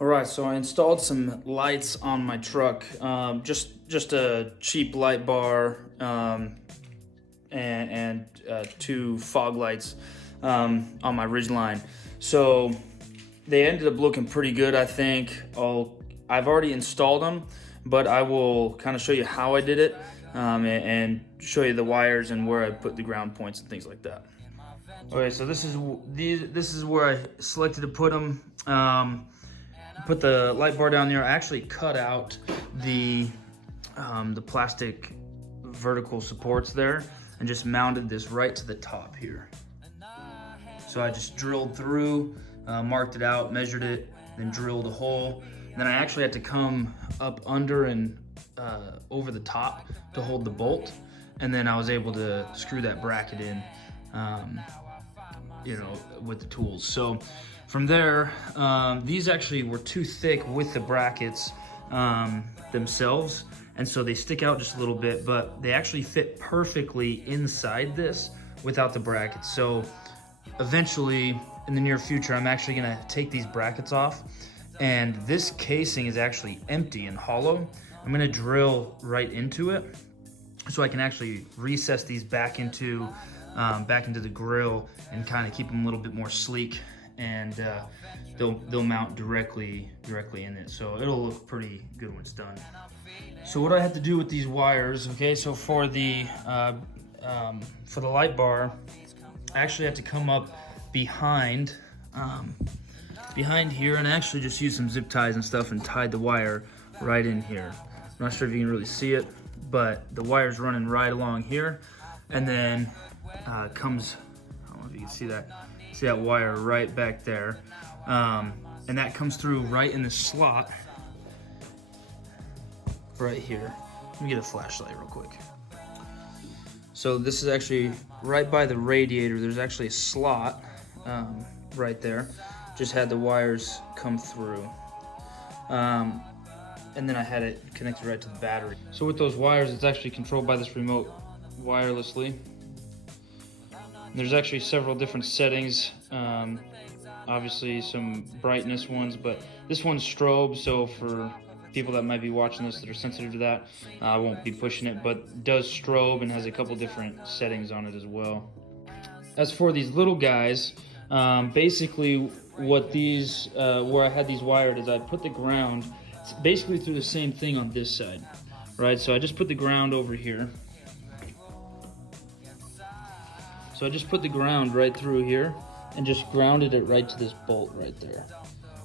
All right, so I installed some lights on my truck. Just a cheap light bar and two fog lights on my Ridgeline. So they ended up looking pretty good, I think. I've already installed them, but I will kind of show you how I did it and show you the wires and where I put the ground points and things like that. Okay, so this is where I selected to put them. Put the light bar down there. I actually cut out the plastic vertical supports there and just mounted this right to the top here. So I just drilled through, marked it out, measured it, then drilled a hole. And then I actually had to come up under and over the top to hold the bolt. And then I was able to screw that bracket in, with the tools. So from there, these actually were too thick with the brackets themselves, and so they stick out just a little bit, but they actually fit perfectly inside this without the brackets. So eventually, in the near future, I'm actually gonna take these brackets off, and this casing is actually empty and hollow. I'm gonna drill right into it so I can actually recess these back into the grill and kind of keep them a little bit more sleek, and they'll mount directly in it, so it'll look pretty good when it's done. So what I had to do with these wires, okay, so for the light bar, I actually had to come up behind here and actually just use some zip ties and stuff and tied the wire right in here. I'm not sure if you can really see it, but the wire's running right along here, and then comes, I don't know if you can see that wire right back there, and that comes through right in the slot right here. Let me get a flashlight real quick. So this is actually right by the radiator. There's actually a slot right there. Just had the wires come through, and then I had it connected right to the battery. So with those wires, it's actually controlled by this remote wirelessly. There's actually several different settings, obviously some brightness ones, but this one's strobe, so for people that might be watching this that are sensitive to that, I won't be pushing it, but it does strobe and has a couple different settings on it as well. As for these little guys, basically what these, where I had these wired is I put the ground basically through the same thing on this side, right? So I just put the ground over here. So I just put the ground right through here and just grounded it right to this bolt right there.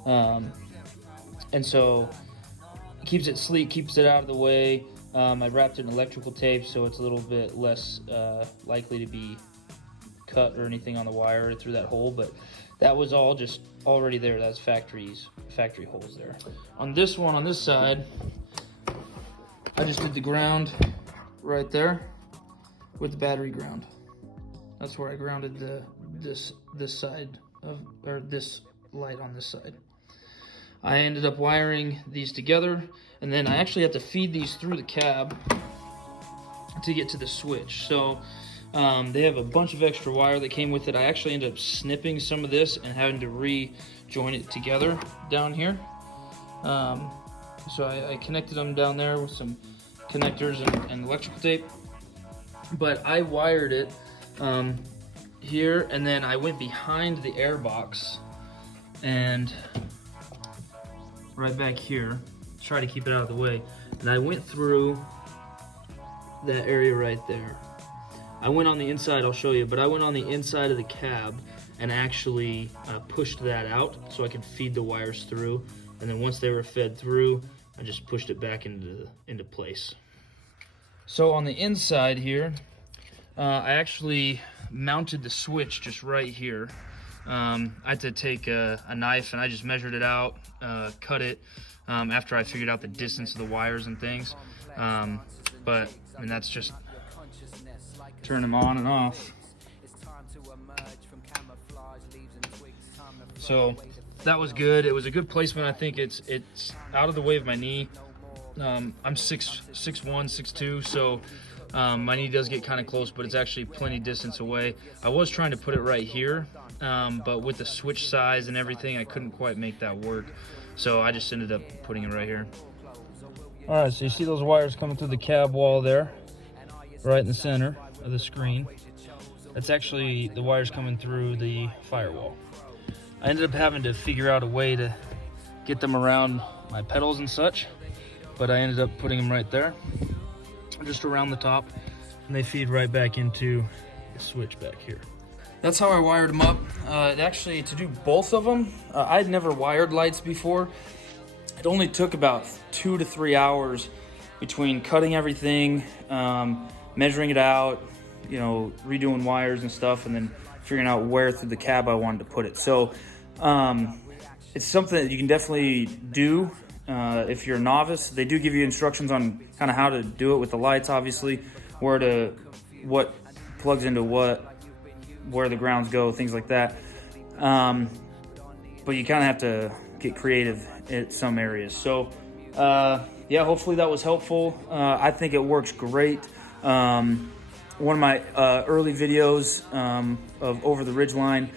And so it keeps it sleek, keeps it out of the way. I wrapped it in electrical tape so it's a little bit less likely to be cut or anything on the wire through that hole, but that was all just already there. That's factory holes there. On this one, on this side, I just did the ground right there with the battery ground. That's where I grounded this side of, or this light on this side. I ended up wiring these together, and then I actually had to feed these through the cab to get to the switch. So they have a bunch of extra wire that came with it. I actually ended up snipping some of this and having to rejoin it together down here. So I connected them down there with some connectors and electrical tape. But I wired it here, and then I went behind the air box and right back here, try to keep it out of the way, and I went through that area right there. I went on the inside, I'll show you, but I went on the inside of the cab and actually pushed that out so I could feed the wires through, and then once they were fed through, I just pushed it back into place. So on the inside here, I actually mounted the switch just right here. I had to take a knife and I just measured it out, cut it after I figured out the distance of the wires and things. But I mean, that's just turn them on and off. So that was good. It was a good placement. I think it's out of the way of my knee. I'm 6'1", 6'2", so my knee does get kind of close, but it's actually plenty distance away. I was trying to put it right here, but with the switch size and everything, I couldn't quite make that work. So I just ended up putting it right here. All right, so you see those wires coming through the cab wall there, right in the center of the screen. That's actually the wires coming through the firewall. I ended up having to figure out a way to get them around my pedals and such, but I ended up putting them right there, just around the top, and they feed right back into the switch back here. That's how I wired them up. Actually, to do both of them, I'd never wired lights before. It only took about 2 to 3 hours between cutting everything, measuring it out, you know, redoing wires and stuff, and then figuring out where through the cab I wanted to put it. So it's something that you can definitely do if you're a novice. They do give you instructions on kind of how to do it with the lights, obviously, what plugs into what, where the grounds go, things like that. But you kind of have to get creative in some areas. So yeah, hopefully that was helpful. I think it works great. One of my early videos of Over the Ridgeline,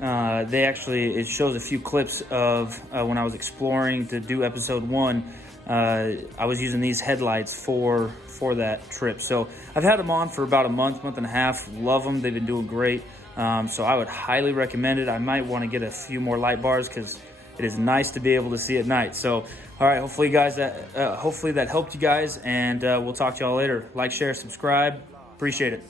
it shows a few clips of when I was exploring to do episode 1. I was using these headlights for that trip. So I've had them on for about a month and a half. Love them. They've been doing great. So I would highly recommend it. I might want to get a few more light bars because it is nice to be able to see at night. So, all right, hopefully that helped you guys, and we'll talk to y'all later. Like, share, subscribe. Appreciate it.